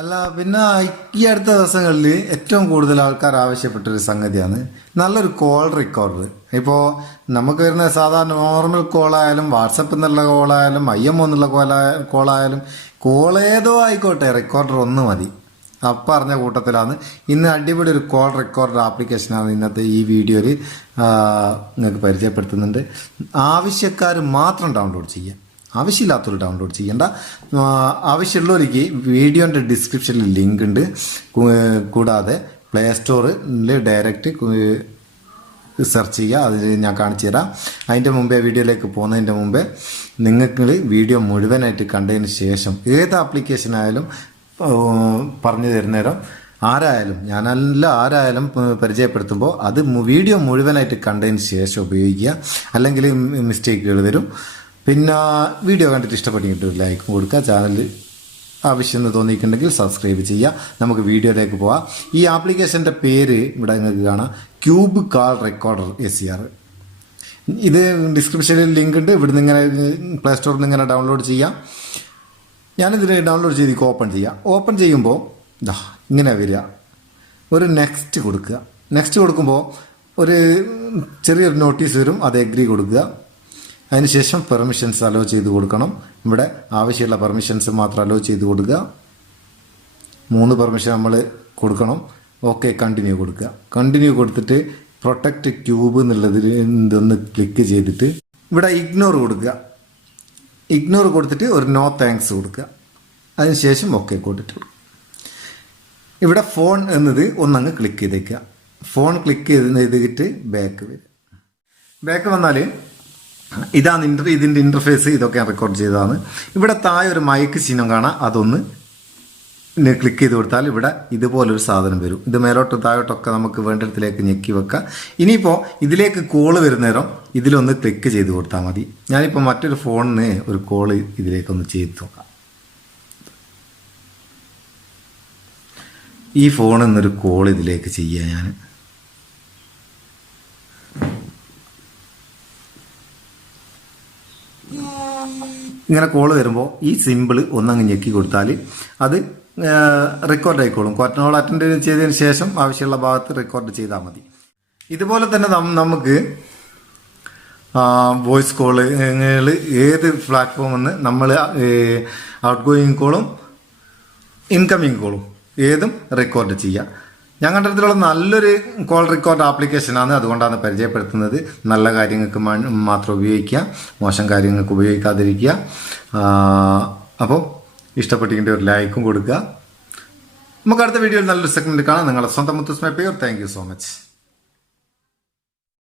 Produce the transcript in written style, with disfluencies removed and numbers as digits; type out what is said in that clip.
അല്ല പിന്നെ ഈ അടുത്ത ദിവസങ്ങളിൽ ഏറ്റവും കൂടുതൽ ആൾക്കാർ ആവശ്യപ്പെട്ടൊരു സംഗതിയാണ് നല്ലൊരു കോൾ റെക്കോർഡർ. ഇപ്പോൾ നമുക്ക് വരുന്ന സാധാരണ നോർമൽ കോളായാലും വാട്സപ്പിൽ നിന്നുള്ള കോളായാലും IMO എന്നുള്ള കോളായാലും കോളേതോ ആയിക്കോട്ടെ റെക്കോർഡർ ഒന്ന് മതി. പറഞ്ഞ കൂട്ടത്തിലാണ് ഇന്ന് അടിപൊളി ഒരു കോൾ റെക്കോർഡർ ആപ്ലിക്കേഷനാണ് ഇന്നത്തെ ഈ വീഡിയോയിൽ നിങ്ങൾക്ക് പരിചയപ്പെടുത്തുന്നുണ്ട്. ആവശ്യക്കാർ മാത്രം ഡൗൺലോഡ് ചെയ്യാം, ആവശ്യമില്ലാത്തവർ ഡൗൺലോഡ് ചെയ്യേണ്ട. ആവശ്യമുള്ളവർക്ക് വീഡിയോൻ്റെ ഡിസ്ക്രിപ്ഷനിൽ ലിങ്ക് ഉണ്ട്. കൂടാതെ പ്ലേ സ്റ്റോറിൽ ഡയറക്റ്റ് സെർച്ച് ചെയ്യുക, അതിൽ ഞാൻ കാണിച്ചു തരാം. അതിൻ്റെ മുമ്പേ വീഡിയോയിലേക്ക് പോകുന്നതിൻ്റെ മുമ്പേ നിങ്ങൾക്ക് വീഡിയോ മുഴുവനായിട്ട് കണ്ടതിന് ശേഷം ഏത് ആപ്ലിക്കേഷൻ ആയാലും പറഞ്ഞു തരുന്നേരം ആരായാലും പരിചയപ്പെടുത്തുമ്പോൾ അത് വീഡിയോ മുഴുവനായിട്ട് കണ്ടതിന് ശേഷം ഉപയോഗിക്കുക, അല്ലെങ്കിൽ മിസ്റ്റേക്കുകൾ വരും. പിന്നെ വീഡിയോ കണ്ടിട്ട് ഇഷ്ടപ്പെട്ടെങ്കിൽ ലൈക്ക് കൊടുക്കുക, ചാനൽ ആവശ്യമെന്ന് തോന്നിയിട്ടുണ്ടെങ്കിൽ സബ്സ്ക്രൈബ് ചെയ്യുക. നമുക്ക് വീഡിയോയിലേക്ക് പോവാം. ഈ ആപ്ലിക്കേഷൻ്റെ പേര് ഇവിടെ നിങ്ങൾക്ക് കാണാം, ക്യൂബ് കാൾ റെക്കോർഡർ SCR. ഇത് ഡിസ്ക്രിപ്ഷനിൽ ലിങ്ക് ഉണ്ട്, ഇവിടുന്ന് ഇങ്ങനെ പ്ലേ സ്റ്റോറിൽ നിന്ന് ഇങ്ങനെ ഡൗൺലോഡ് ചെയ്യാം. ഞാനിതിൽ ഡൗൺലോഡ് ചെയ്ത് ഓപ്പൺ ചെയ്യാം. ഓപ്പൺ ചെയ്യുമ്പോൾ ഇങ്ങനെ വരിക, ഒരു നെക്സ്റ്റ് കൊടുക്കുക. നെക്സ്റ്റ് കൊടുക്കുമ്പോൾ ഒരു ചെറിയൊരു നോട്ടീസ് വരും, അത് എഗ്രി കൊടുക്കുക. അതിനുശേഷം പെർമിഷൻസ് അലോ ചെയ്ത് കൊടുക്കണം. ഇവിടെ ആവശ്യമുള്ള പെർമിഷൻസ് മാത്രം അലോ ചെയ്ത് കൊടുക്കുക. 3 പെർമിഷൻ നമ്മൾ കൊടുക്കണം. ഓക്കെ, കണ്ടിന്യൂ കൊടുക്കുക. കണ്ടിന്യൂ കൊടുത്തിട്ട് പ്രൊട്ടക്റ്റ് ക്യൂബ് എന്നുള്ളതിൽ ഇതൊന്ന് ക്ലിക്ക് ചെയ്തിട്ട് ഇവിടെ ഇഗ്നോർ കൊടുക്കുക. ഇഗ്നോർ കൊടുത്തിട്ട് ഒരു നോ താങ്ക്സ് കൊടുക്കുക. അതിനുശേഷം ഓക്കെ കൊടുത്തിട്ട് ഇവിടെ ഫോൺ എന്നത് ഒന്നങ്ങ് ക്ലിക്ക് ചെയ്തേക്കുക. ഫോൺ ക്ലിക്ക് ചെയ്തിട്ട് ബാക്ക് വരിക. ബാക്ക് വന്നാൽ ഇതാണ് ഇതിൻ്റെ ഇൻ്റർഫേസ്. ഇതൊക്കെ റെക്കോർഡ് ചെയ്തതാണ്. ഇവിടെ താഴെ ഒരു മൈക്ക് ചിഹ്നം കാണാം, അതൊന്ന് ക്ലിക്ക് ചെയ്ത് കൊടുത്താൽ ഇവിടെ ഇതുപോലൊരു സാധനം വരും. ഇത് മേലോട്ടും താഴോട്ടൊക്കെ നമുക്ക് വേണ്ടിടത്തിലേക്ക് ഞെക്കി വെക്കാം. ഇനിയിപ്പോൾ ഇതിലേക്ക് കോള് വരുന്നേരം ഇതിലൊന്ന് ക്ലിക്ക് ചെയ്ത് കൊടുത്താൽ മതി. ഞാനിപ്പോൾ മറ്റൊരു ഫോണിന് ഒരു കോള് ഇതിലേക്കൊന്ന് ചെയ്ത് നോക്കാം. ഈ ഫോണിൽ നിന്നൊരു കോൾ ഇതിലേക്ക് ചെയ്യുക. ഞാൻ ഇങ്ങനെ കോള് വരുമ്പോൾ ഈ സിമ്പിൾ ഒന്നങ്ങ് ഞെക്കി കൊടുത്താൽ അത് റെക്കോർഡ് ആയിക്കോളും. കോൾ അറ്റൻഡ് ചെയ്തതിന് ശേഷം ആവശ്യമുള്ള ഭാഗത്ത് റെക്കോർഡ് ചെയ്താൽ മതി. ഇതുപോലെ തന്നെ നമുക്ക് വോയിസ് കോളുകൾ ഏത് പ്ലാറ്റ്ഫോമിൽ നിന്ന് നമ്മൾ ഔട്ട് ഗോയിങ് കോളും ഇൻകമിങ് കോളും ഏതും റെക്കോർഡ് ചെയ്യാം. ഞാൻ കണ്ടിടത്തോളം നല്ലൊരു കോൾ റെക്കോർഡ് ആപ്ലിക്കേഷനാണ്, അതുകൊണ്ടാണ് പരിചയപ്പെടുത്തുന്നത്. നല്ല കാര്യങ്ങൾക്ക് മാത്രം ഉപയോഗിക്കുക, മോശം കാര്യങ്ങൾക്ക് ഉപയോഗിക്കാതിരിക്കുക. അപ്പോൾ ഇഷ്ടപ്പെട്ടെങ്കിൽ ഒരു ലൈക്കും കൊടുക്കുക. നമുക്ക് അടുത്ത വീഡിയോയിൽ നല്ലൊരു സെക്കൻഡ് കാണാം. നിങ്ങളുടെ സ്വന്തം മുത്തുസ്മ പേർ. Thank you so much.